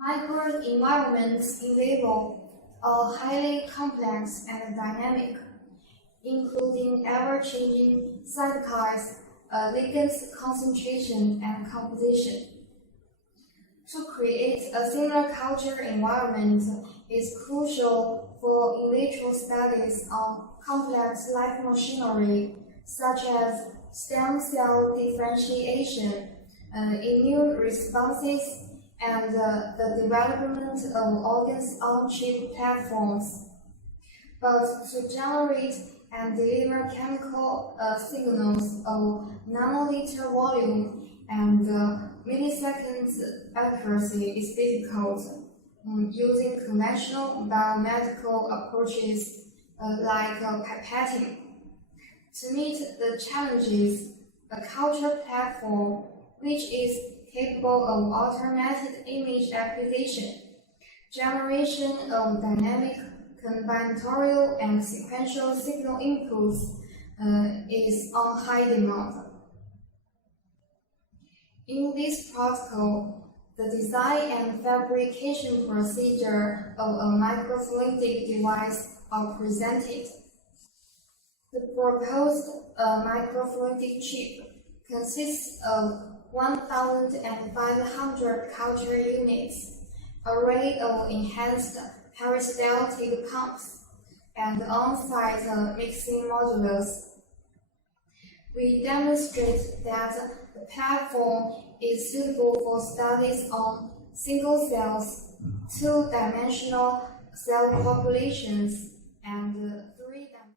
Microenvironments in vivo are highly complex and dynamic, including ever-changing cytokines, ligands concentration, and composition. To create a similar culture environment is crucial for in vitro studies on complex life machinery, such as stem cell differentiation, immune responses, and the development of organs-on-chip platforms. But to generate and deliver chemical signals of nanoliter volume and milliseconds accuracy is difficult using conventional biomedical approaches like pipetting. To meet the challenges, a culture platform which is capable of automated image acquisition, generation of dynamic, combinatorial, and sequential signal inputs is on high demand. In this protocol, the design and fabrication procedure of a microfluidic device are presented. The proposed microfluidic chip consists of 1,500 culture units, array of enhanced peristaltic pumps, and on-site mixing modulus. We demonstrate that the platform is suitable for studies on single cells, two-dimensional cell populations,